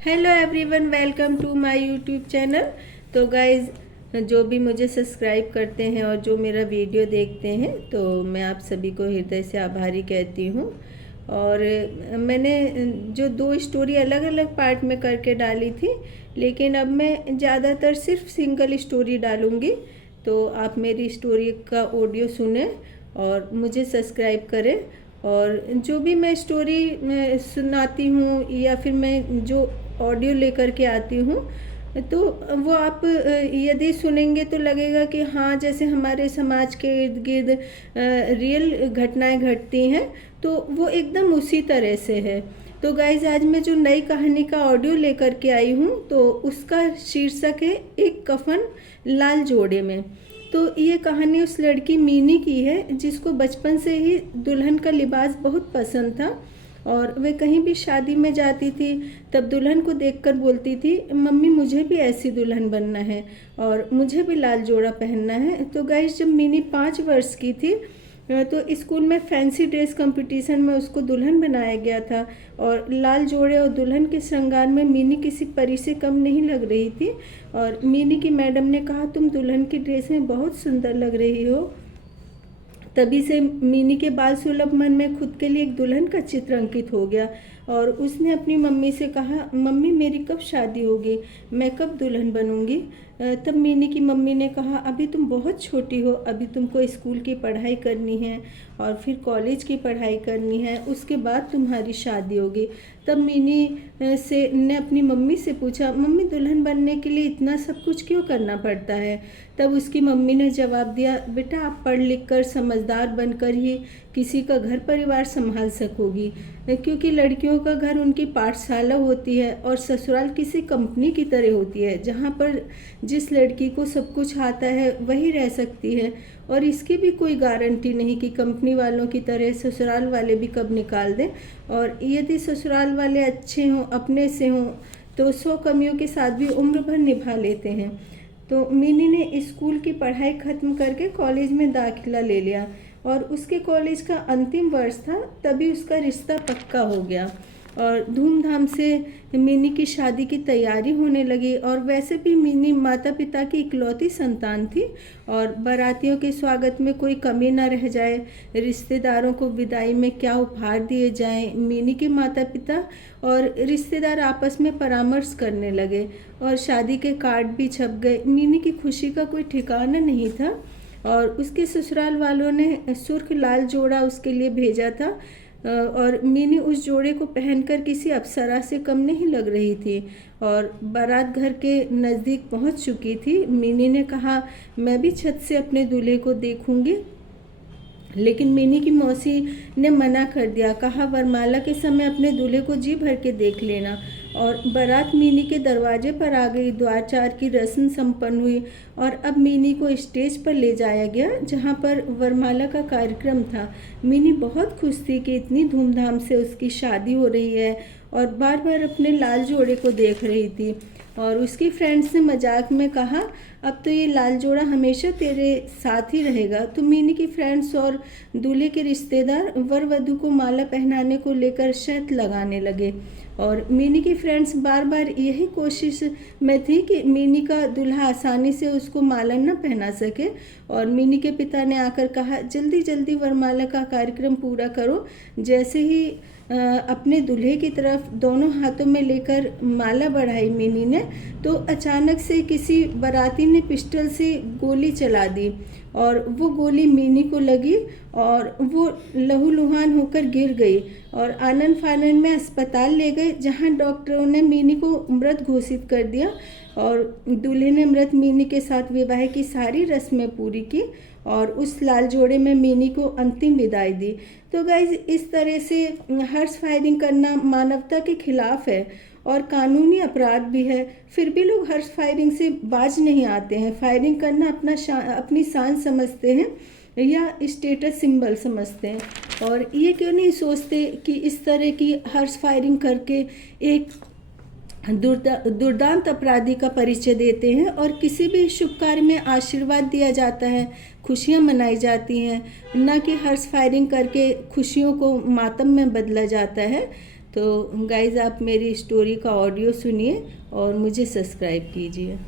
Hello everyone, welcome to my YouTube channel. तो guys, जो भी मुझे सब्सक्राइब करते हैं और जो मेरा वीडियो देखते हैं, तो मैं आप सभी को हृदय से आभारी कहती हूँ। और मैंने जो दो स्टोरी अलग अलग पार्ट में करके डाली थी, लेकिन अब मैं ज़्यादातर सिर्फ सिंगल स्टोरी डालूँगी। तो आप मेरी स्टोरी का ऑडियो सुने और मुझे सब्सक्राइब करें। और जो भी मैं स्टोरी सुनाती हूँ या फिर मैं जो ऑडियो लेकर के आती हूँ, तो वो आप यदि सुनेंगे तो लगेगा कि हाँ, जैसे हमारे समाज के इर्द गिर्द रियल घटनाएं घटती हैं, तो वो एकदम उसी तरह से है। तो गाइज, आज मैं जो नई कहानी का ऑडियो लेकर के आई हूँ, तो उसका शीर्षक है एक कफन लाल जोड़े में। तो ये कहानी उस लड़की मीनी की है जिसको बचपन से ही दुल्हन का लिबास बहुत पसंद था। और वह कहीं भी शादी में जाती थी तब दुल्हन को देखकर बोलती थी, मम्मी मुझे भी ऐसी दुल्हन बनना है और मुझे भी लाल जोड़ा पहनना है। तो गाइस, जब मीनी 5 वर्ष की थी तो स्कूल में फैंसी ड्रेस कंपटीशन में उसको दुल्हन बनाया गया था। और लाल जोड़े और दुल्हन के श्रृंगार में मीनी किसी परी से कम नहीं लग रही थी। और मीनी की मैडम ने कहा, तुम दुल्हन की ड्रेस में बहुत सुंदर लग रही हो। तभी से मीनी के बाल सुलभ मन में खुद के लिए एक दुल्हन का चित्र अंकित हो गया। और उसने अपनी मम्मी से कहा, मम्मी मेरी कब शादी होगी, मैं कब दुल्हन बनूंगी। तब मीनी की मम्मी ने कहा, अभी तुम बहुत छोटी हो, अभी तुमको स्कूल की पढ़ाई करनी है और फिर कॉलेज की पढ़ाई करनी है, उसके बाद तुम्हारी शादी होगी। तब मीनी ने अपनी मम्मी से पूछा, मम्मी दुल्हन बनने के लिए इतना सब कुछ क्यों करना पड़ता है। तब उसकी मम्मी ने जवाब दिया, बेटा आप पढ़ लिख कर समझदार बनकर ही किसी का घर परिवार संभाल सकोगी, क्योंकि लड़कियों का घर उनकी पाठशाला होती है और ससुराल किसी कंपनी की तरह होती है, जहाँ पर जिस लड़की को सब कुछ आता है वही रह सकती है। और इसकी भी कोई गारंटी नहीं कि कंपनी वालों की तरह ससुराल वाले भी कब निकाल दें। और यदि ससुराल वाले अच्छे हों, अपने से हों, तो 100 कमियों के साथ भी उम्र भर निभा लेते हैं। तो मीनी ने स्कूल की पढ़ाई खत्म करके कॉलेज में दाखिला ले लिया और उसके कॉलेज का अंतिम वर्ष था, तभी उसका रिश्ता पक्का हो गया। और धूमधाम से मीनी की शादी की तैयारी होने लगी। और वैसे भी मीनी माता पिता की इकलौती संतान थी और बारातियों के स्वागत में कोई कमी ना रह जाए, रिश्तेदारों को विदाई में क्या उपहार दिए जाएं, मीनी के माता पिता और रिश्तेदार आपस में परामर्श करने लगे और शादी के कार्ड भी छप गए। मीनी की खुशी का कोई ठिकाना नहीं था। और उसके ससुराल वालों ने सुर्ख लाल जोड़ा उसके लिए भेजा था और मीनी उस जोड़े को पहनकर किसी अप्सरा से कम नहीं लग रही थी। और बारात घर के नज़दीक पहुंच चुकी थी। मीनी ने कहा, मैं भी छत से अपने दूल्हे को देखूंगी, लेकिन मीनी की मौसी ने मना कर दिया। कहा, वरमाला के समय अपने दूल्हे को जी भर के देख लेना। और बारात मीनी के दरवाजे पर आ गई। द्वारचार की रस्म संपन्न हुई और अब मीनी को स्टेज पर ले जाया गया जहां पर वरमाला का कार्यक्रम था। मीनी बहुत खुश थी कि इतनी धूमधाम से उसकी शादी हो रही है और बार बार अपने लाल जोड़े को देख रही थी। और उसकी फ्रेंड्स ने मजाक में कहा, अब तो ये लाल जोड़ा हमेशा तेरे साथ ही रहेगा। तो मीनी की फ्रेंड्स और दूल्हे के रिश्तेदार वर वधू को माला पहनाने को लेकर शर्त लगाने लगे। और मीनी की फ्रेंड्स बार बार यही कोशिश में थी कि मीनी का दूल्हा आसानी से उसको माला न पहना सके। और मीनी के पिता ने आकर कहा, जल्दी जल्दी वरमाला का कार्यक्रम पूरा करो। जैसे ही अपने दूल्हे की तरफ दोनों हाथों में लेकर माला बढ़ाई मीनी ने, तो अचानक से किसी बाराती ने पिस्टल से गोली चला दी और वो गोली मीनी को लगी और वो लहूलुहान होकर गिर गई। और आनन फानन में अस्पताल ले गए, जहां डॉक्टरों ने मीनी को मृत घोषित कर दिया। और दूल्हे ने मृत मीनी के साथ विवाह की सारी रस्में पूरी की और उस लाल जोड़े में मीनी को अंतिम विदाई दी। तो गाइज, इस तरह से हॉर्स फायरिंग करना मानवता के खिलाफ है और कानूनी अपराध भी है। फिर भी लोग हॉर्स फायरिंग से बाज नहीं आते हैं। फायरिंग करना अपनी शान समझते हैं या स्टेटस सिंबल समझते हैं। और ये क्यों नहीं सोचते कि इस तरह की हॉर्स फायरिंग करके एक दुर्दांत अपराधी का परिचय देते हैं और किसी भी शुभ कार्य में आशीर्वाद दिया जाता है, खुशियां मनाई जाती हैं, न कि हॉर्स फायरिंग करके खुशियों को मातम में बदला जाता है। तो गाइज़ आप मेरी स्टोरी का ऑडियो सुनिए और मुझे सब्सक्राइब कीजिए।